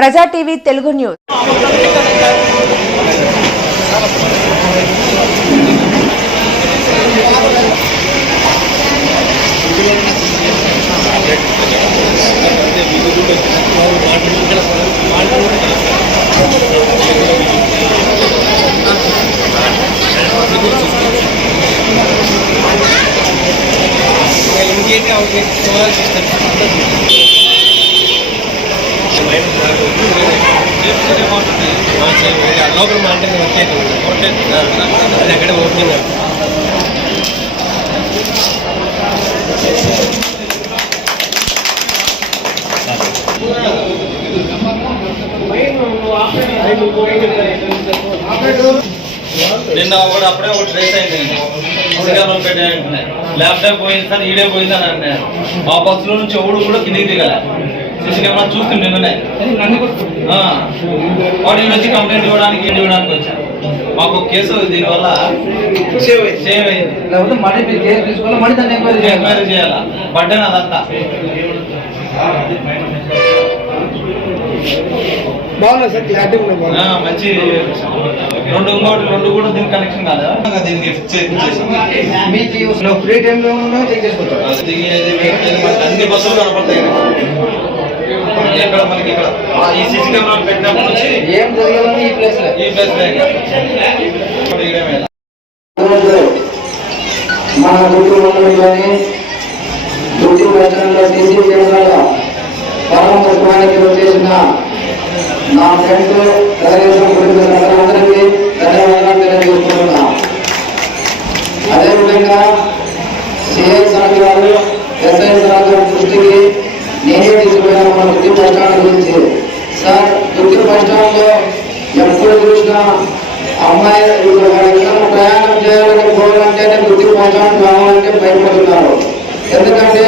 ప్రజా TV Telugu news. లోపల Monte అది అక్కడ ఓపెనింగ్ నిన్న ఒకటి అప్పుడే ఒకటి రేస్ అయింది. శ్రీకాకుళం పెట్టే ల్యాప్టాప్ పోయింది సార్, ఈడే పోయింది అని అన్నారు. ఆ బస్సులో నుంచి ఎవడు కూడా కిందికి దిగాల. సీసీ కెమెరా చూస్తుంది నిన్ననే. వాడు వచ్చి కంప్లైంట్ ఇవ్వడానికి వచ్చాను. మాకు కేసు దీనివల్ల సేవ్ అయింది. ఎంక్వైరీ చేయాలా బడ్డేనా అదంతా మంచి రెండు కూడా దీనికి కనెక్షన్ కాదా? దీనికి అన్ని బస్సులు కనపడతాయి. ఎక్కడ మనకి ఇక్కడ ఈ సీసీ కెమెరాలు పెట్టినప్పుడు నుంచి ఏం జరిగిందని ఈ ప్లేస్ మన గుంటూరులోని గుంటూరు పట్టణంలో సీసీ కెమెరాల ప్రారంభోత్సవానికి వచ్చేసిన నా ఫ్రెండ్ తెలుగుదేశం కుటుంబాలందరికీ ధన్యవాదాలు తెలియజేస్తున్నాం. అదేవిధంగా సిఐ సార్ గారు, ఎస్ఐ సార్ గారి దృష్టికి నేనే తీసుకుపోయిన మన గుత్తి బస్టాండ్ గురించి. సార్, గుత్తి బస్టాండ్లో ఎప్పుడు చూసినా అమ్మాయి ప్రయాణం చేయాలని పోవాలంటేనే గుత్తి బస్టాండ్ కావాలంటే భయపడుతున్నారు. ఎందుకంటే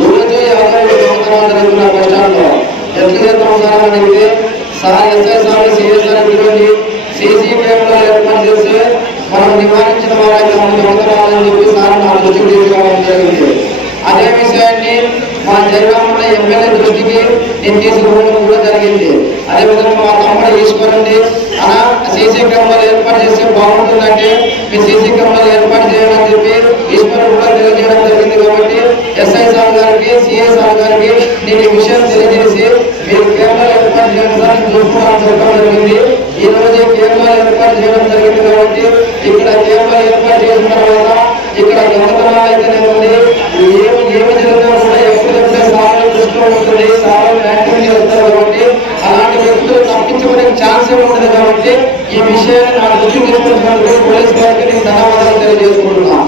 రోజు 50 సంవత్సరాలు జరుగుతున్న బస్టాండ్లో ఎట్లు చేస్తాం అనేది sir SI sir CI sir ఇటువంటి సీసీ కెమెరాలు ఏర్పాటు చేస్తే మనం నివారించిన వారైతే మనం దొంగతనాలని చెప్పి సార్ నా దృష్టికి తీసుకురావడం జరిగింది. అదే విషయాన్ని మా జగన్మోహన్ ఎమ్మెల్యే దృష్టికి నేను తీసుకుపోవడం కూడా జరిగింది. అదేవిధంగా మా తమ్ముడు ఈశ్వరుండి అలా సీసీ కెమెరాలు ఏర్పాటు చేస్తే బాగుంటుందంటే మీ సీసీ కెమెరాలు ఏర్పాటు చేయాలని చెప్పి ఈశ్వరుడు కూడా తెలియజేయడం జరిగింది. కాబట్టి ఎస్ఐ సార్ గారికి, సిఐ సార్ గారికి నేను ఈ విషయం తెలియజేసి మీరు కెమెరాలు ఏర్పాటు చేయడానికి చూసుకోవడం చెప్పడం జరిగింది. ఈ రోజు కెమెరాలు ఏర్పాటు చేయడం జరిగింది. కాబట్టి ఇక్కడ కెమెరాలు ఏర్పాటు చేసిన తర్వాత ఇక్కడ దొంగతనాలు అయితేనే ఉంది, ఏమి జరుగుతున్నా కూడా ఎప్పుడంటే సార్లు దృష్టిలో ఉంటుంది, సార్లు యాక్టివ్గా వస్తారు. కాబట్టి అలాంటి వ్యక్తులు తప్పించుకునే ఛాన్స్ ఉంటుంది. కాబట్టి ఈ విషయాన్ని నా దృష్టికి తీసుకున్నప్పుడు పోలీస్ వారికి నేను ధన్యవాదాలు తెలియజేసుకుంటున్నాను.